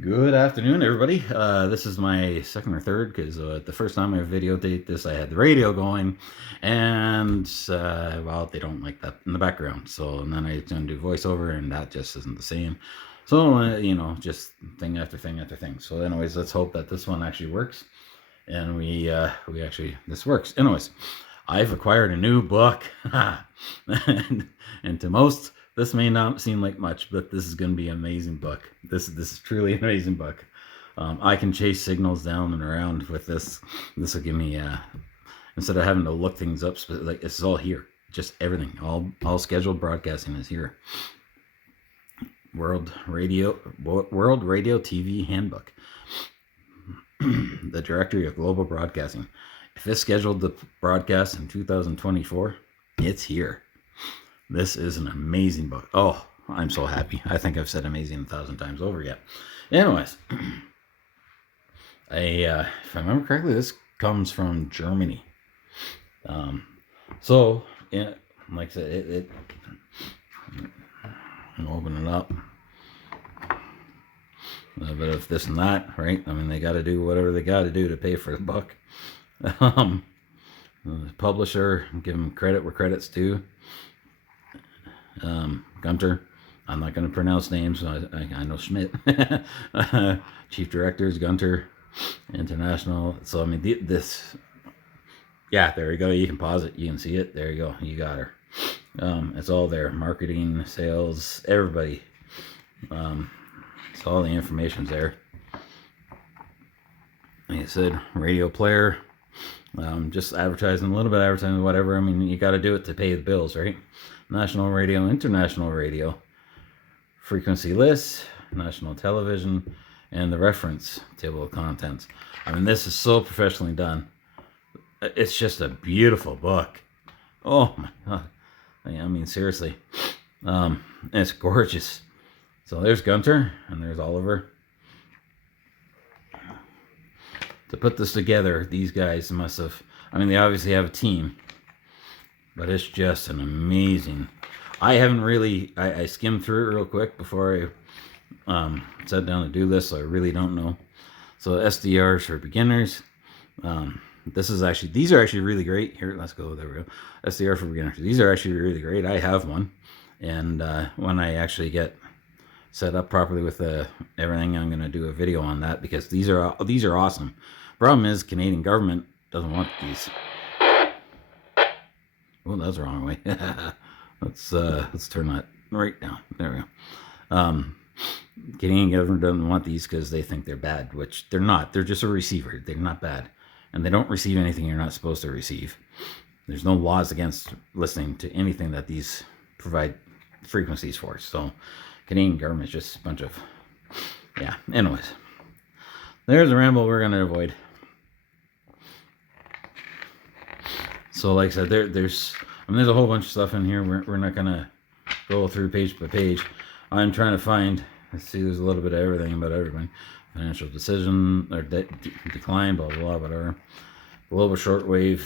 Good afternoon, everybody. This is my second or third because the first time I videotaped this, I had the radio going, and well, they don't like that in the background. So, and then I was going to do voiceover, and that just isn't the same. So, just thing after thing after thing. So, anyways, let's hope that this one actually works, and we actually this works. Anyways, I've acquired a new book, and to most this may not seem like much, but this is going to be an amazing book. This is truly an amazing book. I can chase signals down and around with this. This will give me instead of having to look things up, like it's all here. Just everything, all scheduled broadcasting is here. World Radio TV Handbook. The Directory of Global Broadcasting. If it's scheduled to broadcast in 2024, it's here. This is an amazing book. Oh, I'm so happy. I think I've said amazing 1,000 times over yet. Anyways, if I remember correctly, this comes from Germany. Like I said, I'm opening it up. A little bit of this and that, right? I mean, they got to do whatever they got to do to pay for the book. The publisher, give them credit where credit's due. Gunter, I'm not going to pronounce names. I know Schmidt. Chief director is Gunter International. So I mean, yeah, there you go. You can pause it. You can see it. There you go. You got her. It's all there. Marketing, sales, everybody. So all the information's there. Like I said, radio player. Just advertising, a little bit of advertising, whatever. I mean, you got to do it to pay the bills, right? National radio, international radio, frequency lists, national television, and the reference table of contents. I mean, this is so professionally done. It's just a beautiful book. Oh my God. I mean, seriously. It's gorgeous. So there's Gunter and there's Oliver. To put this together, these guys must have, I mean, they obviously have a team, but it's just an amazing. I haven't really, I skimmed through it real quick before I sat down to do this, so I really don't know. So SDRs for beginners. These are actually really great. Here, let's go, there we go. SDR for beginners. These are actually really great. I have one. And when I actually get set up properly with everything, I'm going to do a video on that because these are awesome. Problem is, Canadian government doesn't want these. Oh, that's the wrong way. Let's turn that right down. There we go. Canadian government doesn't want these because they think they're bad, which they're not. They're just a receiver. They're not bad, and they don't receive anything you're not supposed to receive. There's no laws against listening to anything that these provide frequencies for. So, Canadian government is just a bunch of, yeah. Anyways, there's a ramble we're gonna avoid. So, like I said, there's a whole bunch of stuff in here. We're not gonna go through page by page. I'm trying to find. Let's see. There's a little bit of everything about everything. Financial decision or decline, blah blah blah, whatever. Global shortwave.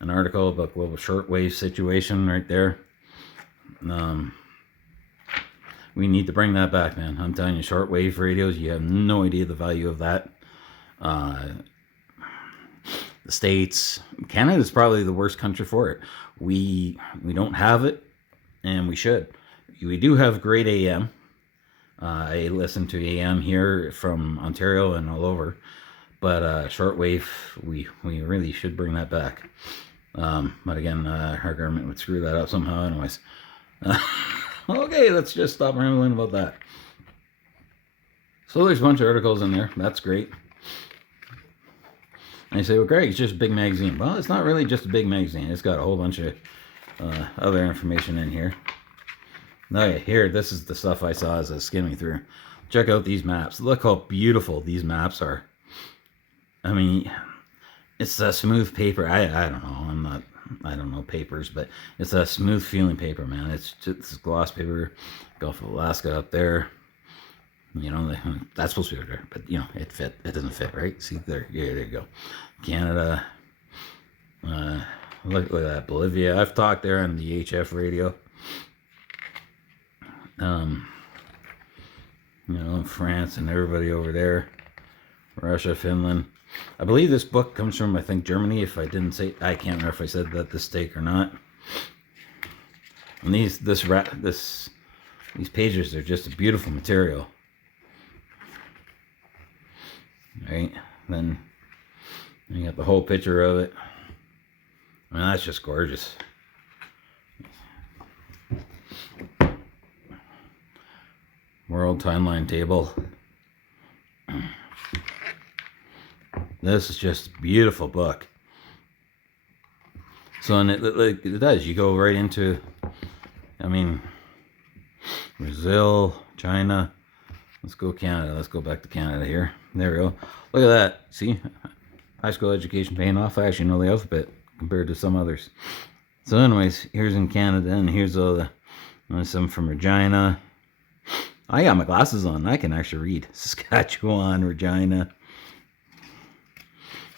An article about global shortwave situation right there. We need to bring that back, man. I'm telling you, shortwave radios. You have no idea the value of that. The States, Canada's probably the worst country for it. We don't have it, and we should. We do have great AM. I listen to AM here from Ontario and all over, but shortwave, we really should bring that back. But again, our government would screw that up somehow, anyways. Okay, let's just stop rambling about that. So there's a bunch of articles in there. That's great. And you say, well, Greg, it's just a big magazine. Well, it's not really just a big magazine. It's got a whole bunch of other information in here. Okay, here, this is the stuff I saw as I was skimming through. Check out these maps. Look how beautiful these maps are. I mean, it's a smooth paper. I don't know. I don't know papers, but it's a smooth feeling paper, man. It's just gloss paper. Gulf of Alaska up there. You know, that's supposed to be there, but you know, it doesn't fit, right? See there, yeah, there you go. Canada, look at that, Bolivia. I've talked there on the HF radio. You know, France and everybody over there. Russia, Finland. I believe this book comes from, I think, Germany. If I didn't say, I can't remember if I said that this stake or not. And these pages are just a beautiful material. Right? Then you got the whole picture of it. I mean, that's just gorgeous. World timeline table. This is just a beautiful book. So, and it does. You go right into, I mean, Brazil, China. Let's go Canada. Let's go back to Canada here. There we go. Look at that. See? High school education paying off. I actually know the alphabet compared to some others. So anyways, here's in Canada, and here's all the, some from Regina. I got my glasses on. I can actually read. Saskatchewan, Regina.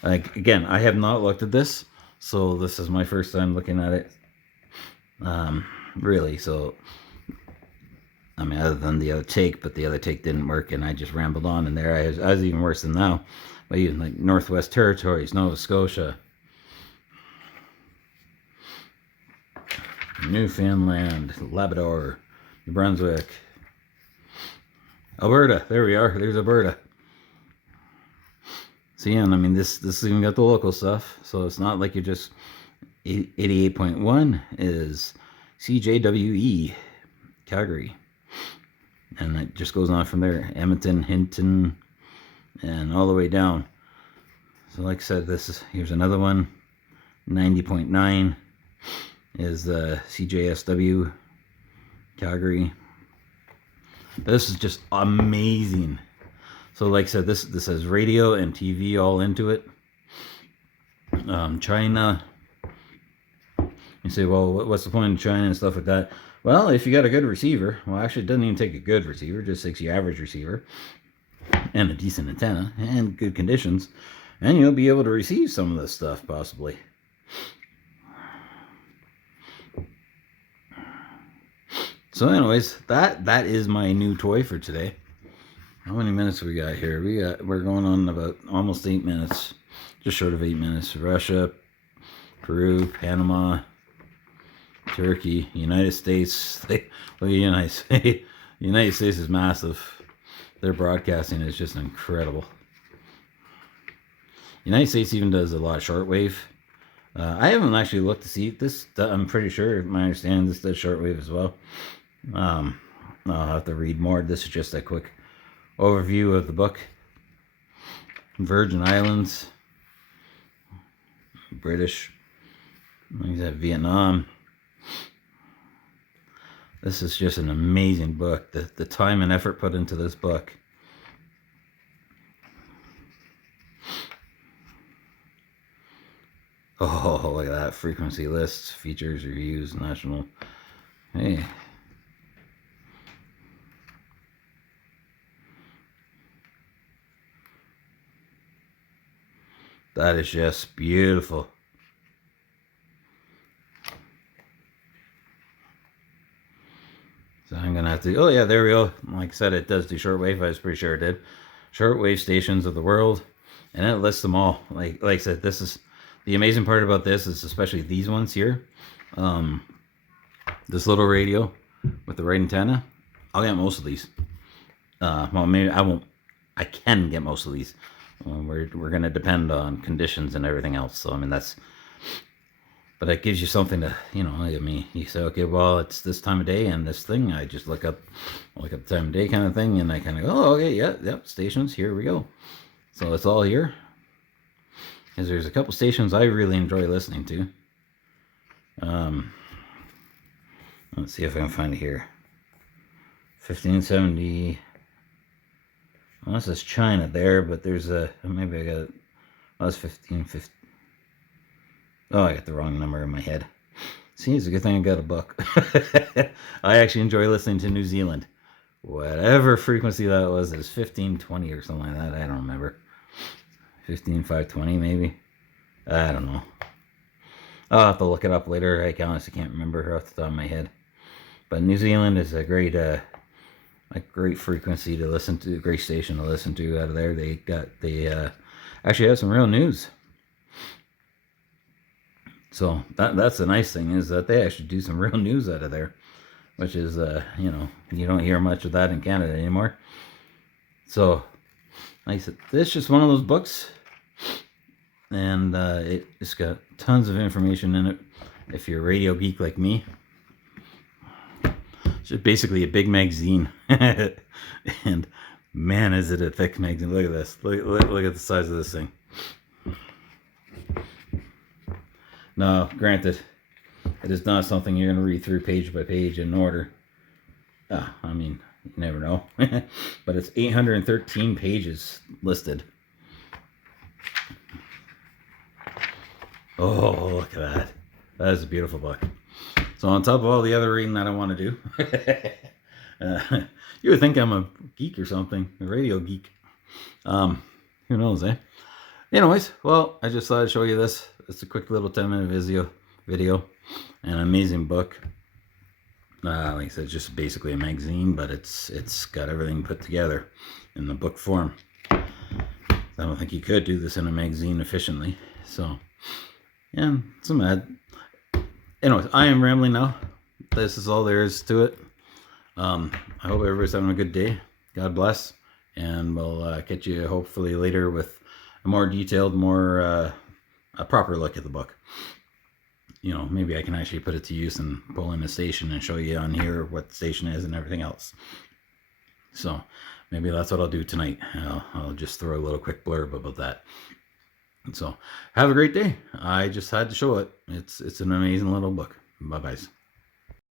Like, again, I have not looked at this, so this is my first time looking at it. Really, so, I mean, other than the other take, but the other take didn't work, and I just rambled on, and there I was even worse than now. But even like Northwest Territories, Nova Scotia, Newfoundland, Labrador, New Brunswick, Alberta. There we are. There's Alberta. So yeah, and I mean this even got the local stuff. So it's not like you're just 88.1 is CJWE, Calgary. And it just goes on from there. Edmonton, Hinton, and all the way down. So like I said, here's another one. 90.9 is the CJSW, Calgary. This is just amazing. So like I said, this has radio and TV all into it. China. You say, well, what's the point of China and stuff like that? Well, if you got a good receiver, well, actually, it doesn't even take a good receiver, just takes the average receiver and a decent antenna and good conditions, and you'll be able to receive some of this stuff possibly. So anyways, that is my new toy for today. How many minutes we got here? We're going on about almost 8 minutes, just short of 8 minutes. Russia, Peru, Panama, Turkey, United States. Look at United States. United States is massive. Their broadcasting is just incredible. United States even does a lot of shortwave. I haven't actually looked to see this. I'm pretty sure, my understanding, this does shortwave as well. I'll have to read more. This is just a quick overview of the book. Virgin Islands, British, like that, Vietnam. This is just an amazing book. The time and effort put into this book. Oh, look at that. Frequency lists, features, reviews, national. Hey. That is just beautiful. So I'm going to have to, oh yeah, there we go. Like I said, it does do shortwave. I was pretty sure it did. Shortwave stations of the world. And it lists them all. Like I said, this is, the amazing part about this is especially these ones here. This little radio with the right antenna. I'll get most of these. Well, maybe I won't. I can get most of these. We're going to depend on conditions and everything else. So, I mean, but it gives you something to, you know, I mean, you say, okay, well, it's this time of day and this thing. I just look up the time of day kind of thing. And I kind of go, oh, okay, yeah, yep, stations, here we go. So it's all here. Because there's a couple stations I really enjoy listening to. Let's see if I can find it here. 1570. Well, this is China there, but there's a, maybe I got it. Oh, that's 1550. Oh, I got the wrong number in my head. See, it's a good thing I got a book. I actually enjoy listening to New Zealand. Whatever frequency that was, it was 1520 or something like that. I don't remember. 15520 maybe. I don't know. I'll have to look it up later. I honestly can't remember off the top of my head. But New Zealand is a great a great frequency to listen to, great station to listen to out of there. They actually have some real news. So that's the nice thing, is that they actually do some real news out of there, which is, you know, you don't hear much of that in Canada anymore. So, like I said, this is just one of those books, and it's got tons of information in it. If you're a radio geek like me, it's just basically a big magazine. And man, is it a thick magazine. Look at this. Look at the size of this thing. Now, granted, it is not something you're going to read through page by page in order. I mean, you never know. But it's 813 pages listed. Oh, look at that. That is a beautiful book. So on top of all the other reading that I want to do, you would think I'm a geek or something, a radio geek. Who knows, eh? Anyways, well, I just thought I'd show you this. It's a quick little 10-minute video. An amazing book. Like I said, it's just basically a magazine, but it's got everything put together in the book form. I don't think you could do this in a magazine efficiently. So, yeah, some ad. Anyways, I am rambling now. This is all there is to it. I hope everybody's having a good day. God bless. And we'll catch you hopefully later with a more detailed, more a proper look at the book. You know, maybe I can actually put it to use and pull in a station and show you on here what the station is and everything else. So maybe that's what I'll do tonight. I'll just throw a little quick blurb about that. So have a great day. I just had to show it. It's an amazing little book. Bye-bye.